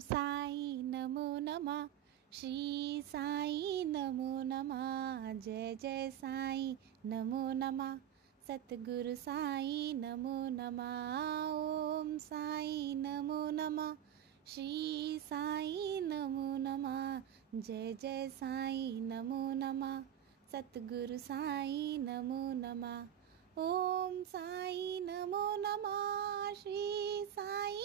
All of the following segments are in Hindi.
साई नमो नमः। श्री साई नमो नमः। जय जय साई नमो नमः। सतगुरु साई नमो नमः। ओम साई नमो नमः। श्री साई नमो नमः। जय जय साई नमो नमः। सतगुरु साई नमो नमः। ओम साई नमो नमः। श्री साई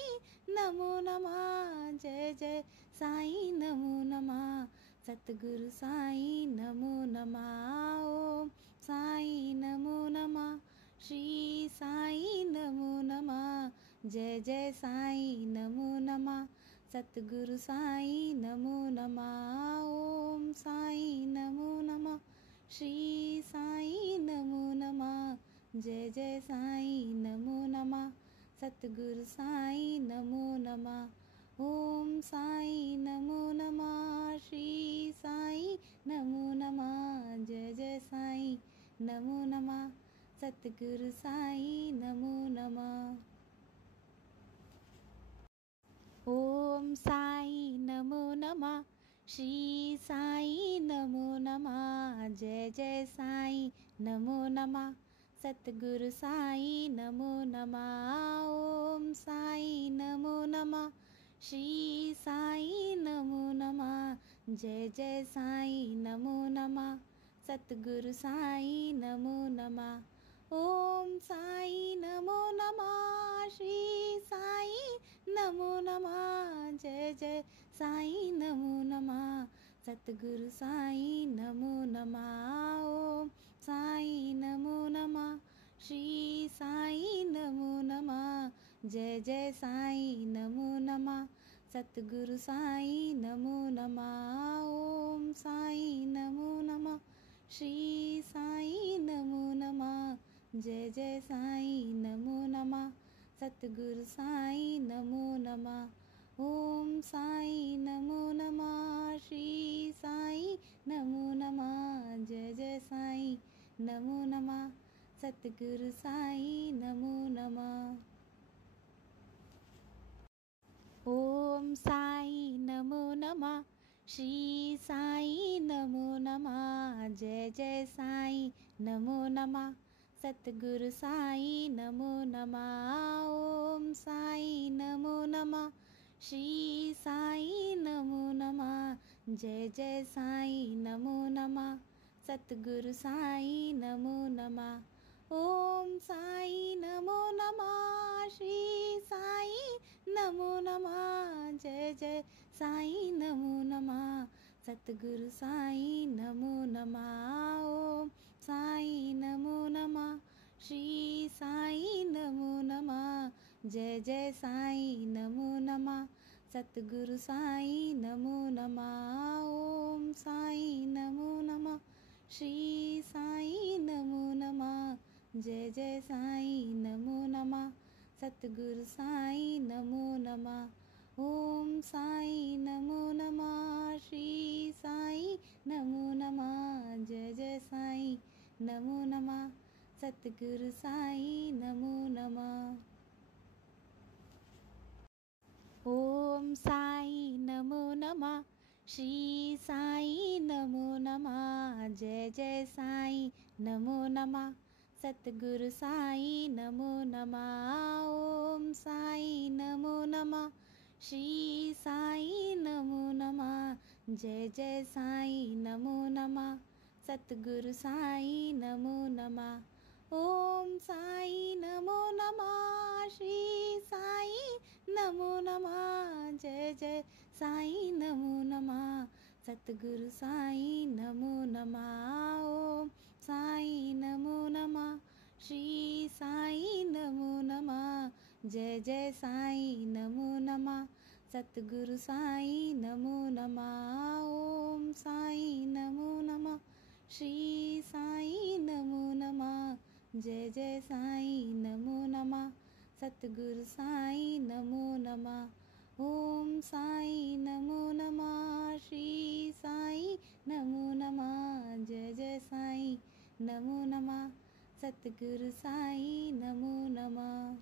नमो नमः। जय जय साई नमो नमः। सतगुरु साई नमो नमः। ओम साई नमो नमः। श्री साई नमो नमः। जय जय साई नमो नमः। सतगुरु साई नमो नमः। ओम साई नमो नमः। श्री साई नमो नमः। जय जय साई नमो नमः। सतगुरु साई नमो नमः। ओम साई नमो नमः। श्री साई नमो नमः। जय जय साई नमो नमः। सतगुरु साई नमो नमः। ओम साई नमो नमः। श्री साई नमो नमः। जय जय साई नमो नमः। सतगुरु साई नमो नमः। ओम साई नमो नमः। श्री साई नमो नमः। जय जय साई नमो नमः। सतगुरु साई नमो नमः। ओम साई नमो नमः। श्री साई नमो नमः। जय जय साई नमो नमः। सतगुरु साई नमो नमः। ओम साई नमो नमः। श्री साई नमो नमः। जय जय साई नमो नमः। सतगुरु साई नमो नमः। ओम साई नमो नमः। श्री साई नमो नमः। जय जय साई नमो नमः। सतगुरु साई नमो नमः। ओम साई नमो नमः। श्री साई नमो नमः। जय जय साई नमो नमः। सतगुरु साई नमो नमः। ओम साई नमो नमः। श्री साई नमो नमः। जय जय साई नमो नमः। सतगुरु साई नमो नमः। ओम साई नमो नमः। श्री साई नमो नमः। जय जय साई नमो नमः। सतगुरु साई नमो नमः। ओम साई नमो नमः। श्री साई नमो नमः। जय जय साई नमो नमः। सतगुरु साई नमो नमः। ओम साई नमो नमः। श्री साई नमो नमः। जय जय साई नमो नमः। सतगुरु साई नमो नमः। ओम साई नमो नमः। श्री साई नमो नमः। जय जय साई नमो नमः। सतगुरु साई नमो नमः। ओम साई नमो नमः। श्री साई नमो नमः। जय जय साई नमो नमः। सतगुरु साई नमो नमः। ओम साई नमो नमः। श्री साई नमो नमः। जय जय साई नमो नमः। सतगुरु साई नमो नमः। ओम साई नमो नमः। श्री साई नमो नमः। जय जय साई नमो नमः। सतगुरु साई नमो नमः। ओम साई नमो नमः। श्री साई नमो नमः। जय जय साई नमो नमः। सतगुरु साई नमो नमः। ओम साई नमो नमः। श्री साई नमो नमः। जय जय साई नमो नमः। सतगुरु साई नमो नमः। ओम साई नमो नमः। श्री साई नमो नमः। जय जय साई नमो नमः। सतगुरु साई नमो नमः। ओम साई नमो नमः। श्री साई नमो नमः। जय जय साई नमो नमः। सतगुरु साई नमो नमः।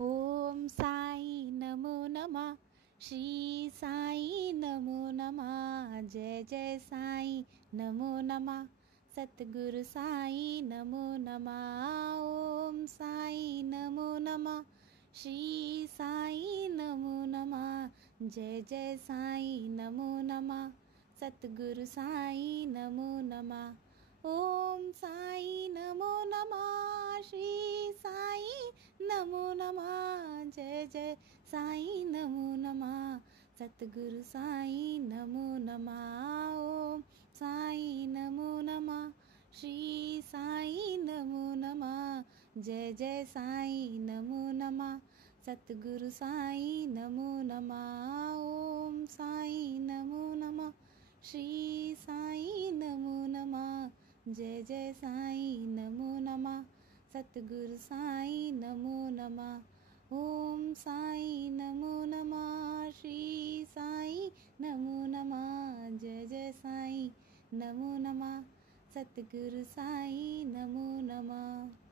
ओम साई श्री साई नमो नमः। जय जय साई नमो नमः। सतगुरु साई नमो नमः। ओम साई नमो नमः। श्री साई नमो नमः। जय जय साई नमो नमः। सतगुरु साई नमो नमः। ओम साई नमो नमः। श्री साई नमो नमः। जय जय साई नमो नमः। सतगुरु साई नमो नमः। ओम साई नमो नमः। श्री साई नमो नमः। जय जय साई नमो नमः। सतगुरु साई नमो नमः। ओम साई नमो नमः। श्री साई नमो नमः। जय जय साई नमो नमः। सतगुरु साई नमो नमः। ओम साई नमो नमः। श्री साई नमो नमः। जय जय साई नमो नमः। सतगुरु साई नमो नमः।